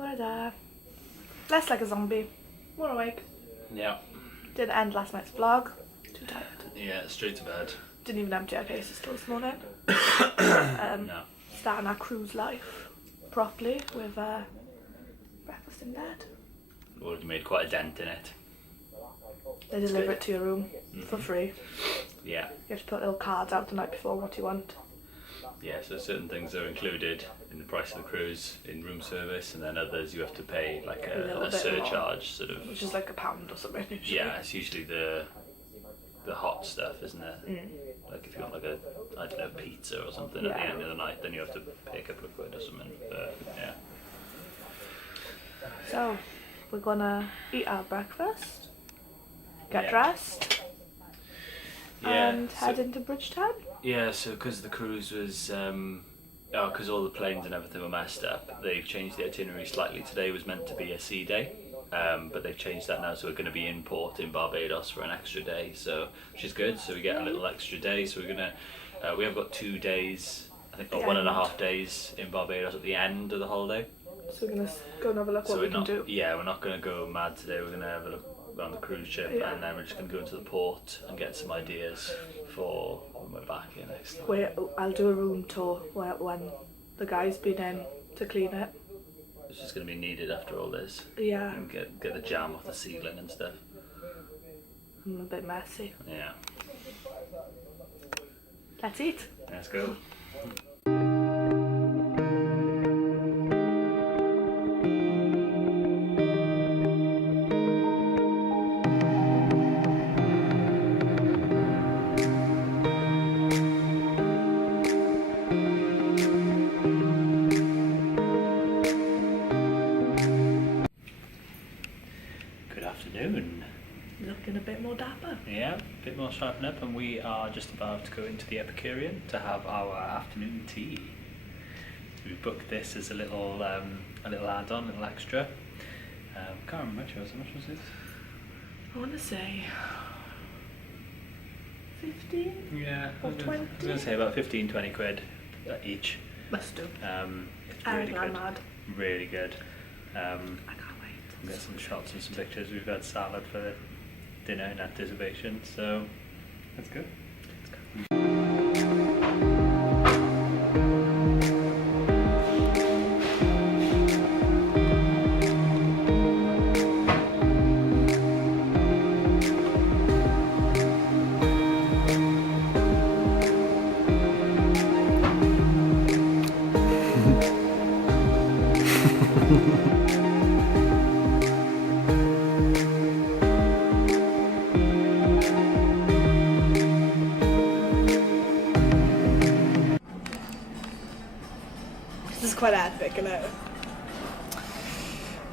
We're there. Less like a zombie. We're awake. Yeah. Didn't end last night's vlog. Too tired. Yeah, straight to bed. Didn't even empty our cases till this morning. No. Starting our cruise life properly with breakfast in bed. Already made quite a dent in it. They deliver it to your room for free. Yeah. You have to put little cards out the night before what you want. Yeah, so certain things are included in the price of the cruise in room service, and then others you have to pay like a surcharge, sort of. Which is like £1 or something usually. Yeah, it's usually the hot stuff, isn't it? Like if you want like a, I don't know, pizza or something at the end of the night, then you have to pay a couple of quid or something. But yeah. So we're gonna eat our breakfast, get dressed, and head into Bridgetown. Yeah, so because the cruise was, because all the planes and everything were messed up, they've changed the itinerary slightly. Today was meant to be a sea day, but they've changed that now, so we're going to be in port in Barbados for an extra day, so which is good. So we get a little extra day. So we're gonna, we have got 2 days, I think, or 1.5 days in Barbados at the end of the holiday. So we're gonna go and have a look what we can do. Yeah, we're not going to go mad today. We're going to have a look around the cruise ship, and then we're just going to go into the port and get some ideas for when we're back here next time. I'll do a room tour when the guy's been in to clean it. It's just going to be needed after all this. Yeah. And get the jam off the ceiling and stuff. I'm a bit messy. Yeah. Let's eat. Let's go. Looking a bit more dapper. Yeah, a bit more sharpened up, and we are just about to go into the Epicurean to have our afternoon tea. We booked this as a little add-on, a little extra. Can't remember how much was it? I want to say 15? Yeah, or 20? I was going to say about 15-20 quid each. Must do. It's really good. Mad. Really good. I can't wait. We'll get some shots and some pictures. We've had salad for dinner in anticipation, so that's good. This is quite epic, isn't it?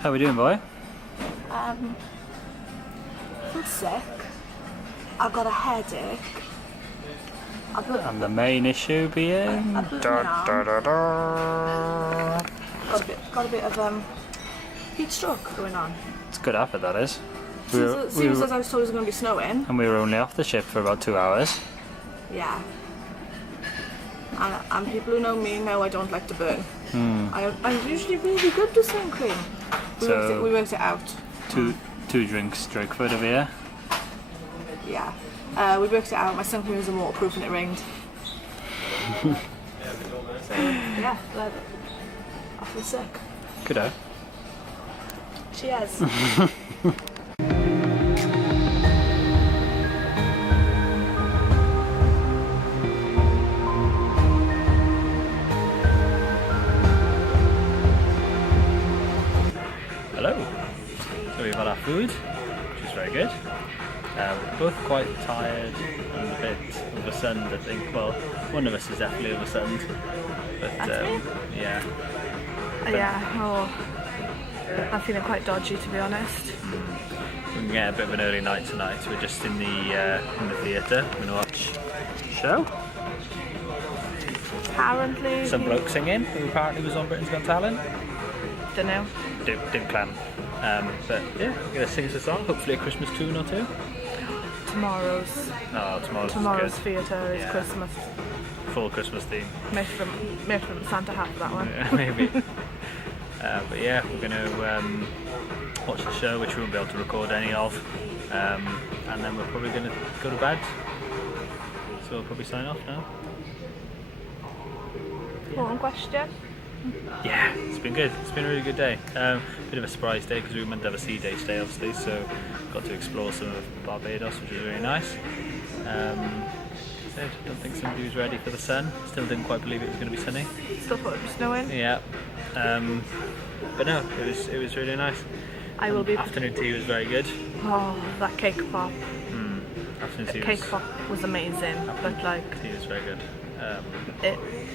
How we doing, boy? I feel sick. I've got a headache. And the main issue being got a bit of heat stroke going on. It's good effort, that is. Seems as I was told it was going to be snowing. And we were only off the ship for about 2 hours. Yeah. And people who know me know I don't like to burn. I'm usually really good to sun cream. We worked it out. Two drinks, Drakeford over here. Yeah. We worked it out. My sun cream isn't waterproof and it rained. So, yeah, I feel sick. Good. Cheers. Hello. So we've had our food, which is very good. Both quite tired and a bit oversunned, I think. Well, one of us is definitely oversunned. But yeah. I'm feeling quite dodgy, to be honest. We can get a bit of an early night tonight. We're just in the theatre. We're gonna watch a show. Apparently. Some bloke singing who apparently was on Britain's Got Talent. Don't know. Didn't plan. But yeah, we're gonna sing us a song. Hopefully a Christmas tune or two. Tomorrow's theatre is Christmas. Full Christmas theme. Make from Santa hat for that one. Yeah, maybe. But yeah, we're going to watch the show, which we won't be able to record any of, and then we're probably going to go to bed. So we'll probably sign off now. One question. Yeah, it's been good. It's been a really good day. Bit of a surprise day because we were meant to have a sea day today, obviously, so got to explore some of Barbados, which was really nice. I don't think somebody was ready for the sun. Still didn't quite believe it was going to be sunny. Still thought it was snowing. Yeah, but no, it was really nice. I will be. Afternoon tea was very good. Oh, that cake pop. Afternoon tea Cake pop was amazing, but like tea was very good.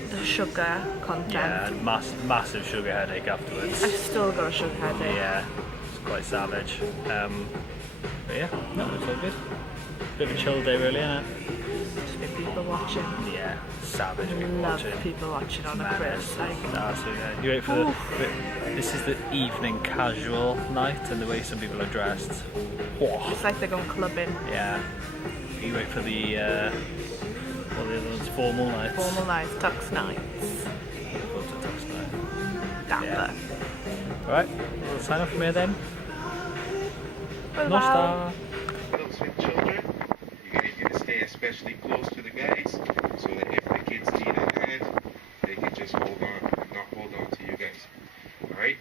the sugar content. Yeah, massive sugar headache afterwards. I've still got a sugar headache. Yeah, it's quite savage. But yeah, no, it was all good. Bit of a chill day, really, isn't it? Just with people watching. Yeah, savage people Love watching. people watching on a Madness. cruise. Like, Absolutely. You wait for this is the evening casual night, and the way some people are dressed. Whoa. it's like they're going clubbing. Yeah. You wait for the what are the other ones? Formal nights. Formal nights, tux nights. What's a tux night? Dapper. Yeah. Alright, we'll sign off from here then. Well, No star. Adults with children, you're going to need to stay especially close to the guys so that if the kids need a hand, they can just hold on and not hold on to you guys. Alright?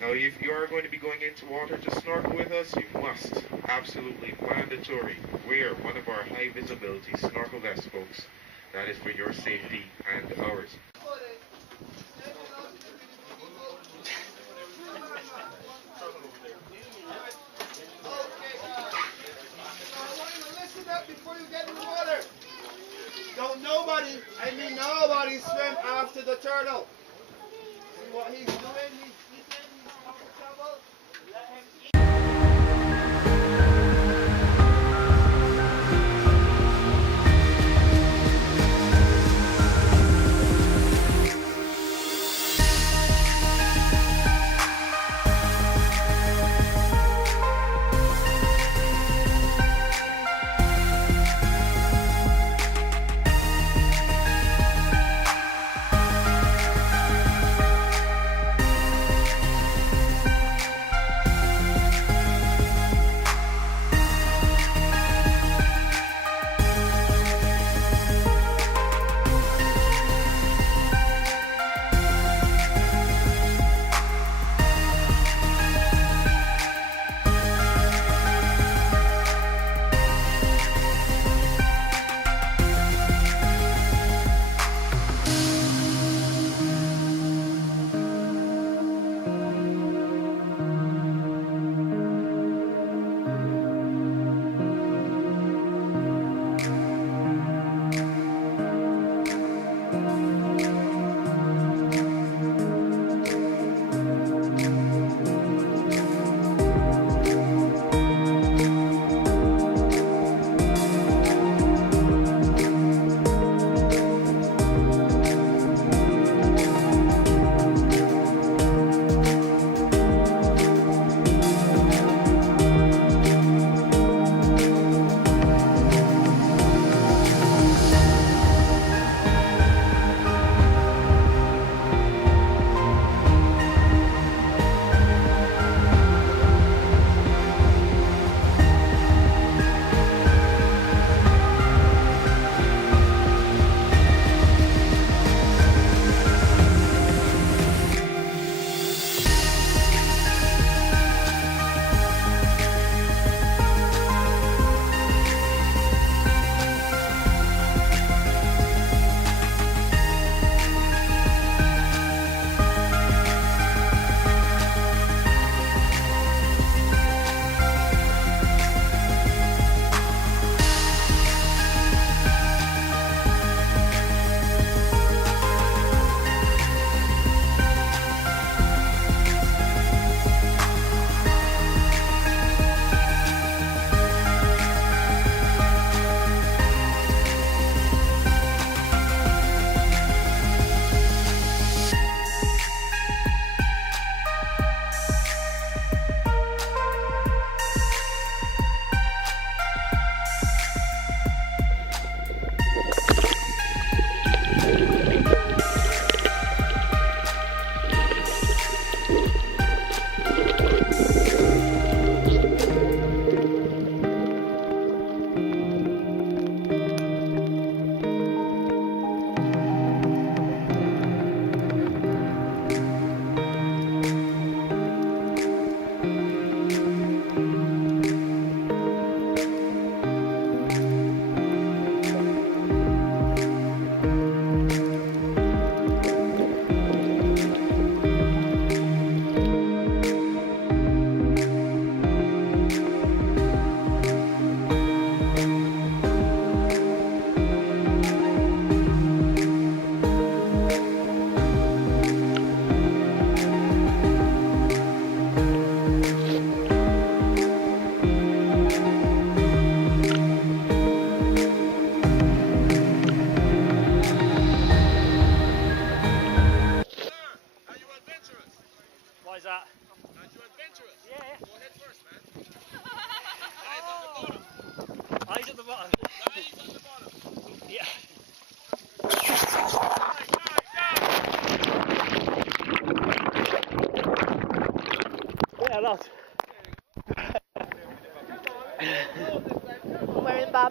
Now, if you are going to be going into water to snorkel with us, you must, absolutely mandatory, wear one of our high visibility snorkel vests, folks. That is for your safety and ours. Listen up before you get in the water. Don't nobody swim after the turtle. See what he's doing? He's having trouble. Let him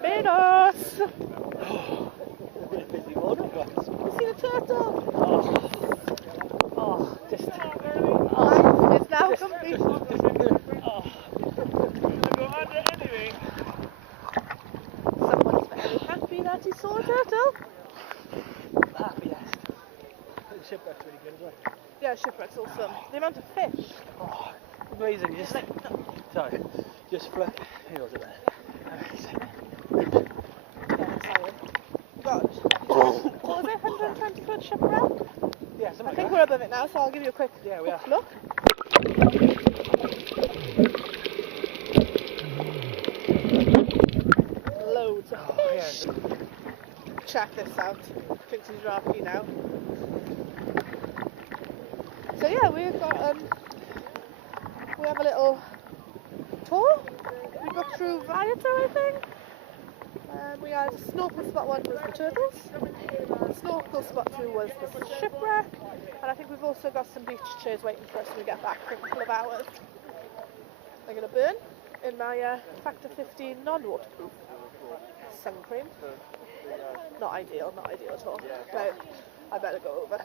Barbados! A bit of busy morning, guys. You see the turtle? Oh, just. Life is now complete. Someone's very happy that he saw a turtle. Happiest. The shipwreck's really good as well. Yeah, Shipwreck's awesome. The amount of fish. Oh, amazing. Just sorry, just float. Here was it there? Amazing. Yeah, excited. What was it? 120 foot Shipwreck? Yeah, something I like think that. we're above it now, so I'll give you a quick, Yeah, we are. look. Loads of fish. Check this out. Trixie's rocky now. So yeah, we've got we have a little tour. We got through Viator, I think. We had snorkel spot 1 was the turtles. Snorkel spot 2 was the shipwreck. And I think we've also got some beach chairs waiting for us when we get back for a couple of hours. I'm going to burn in my Factor 15 non-waterproof sun cream. Not ideal at all. But I better go over.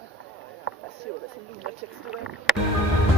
Let's see what this lunatic's doing.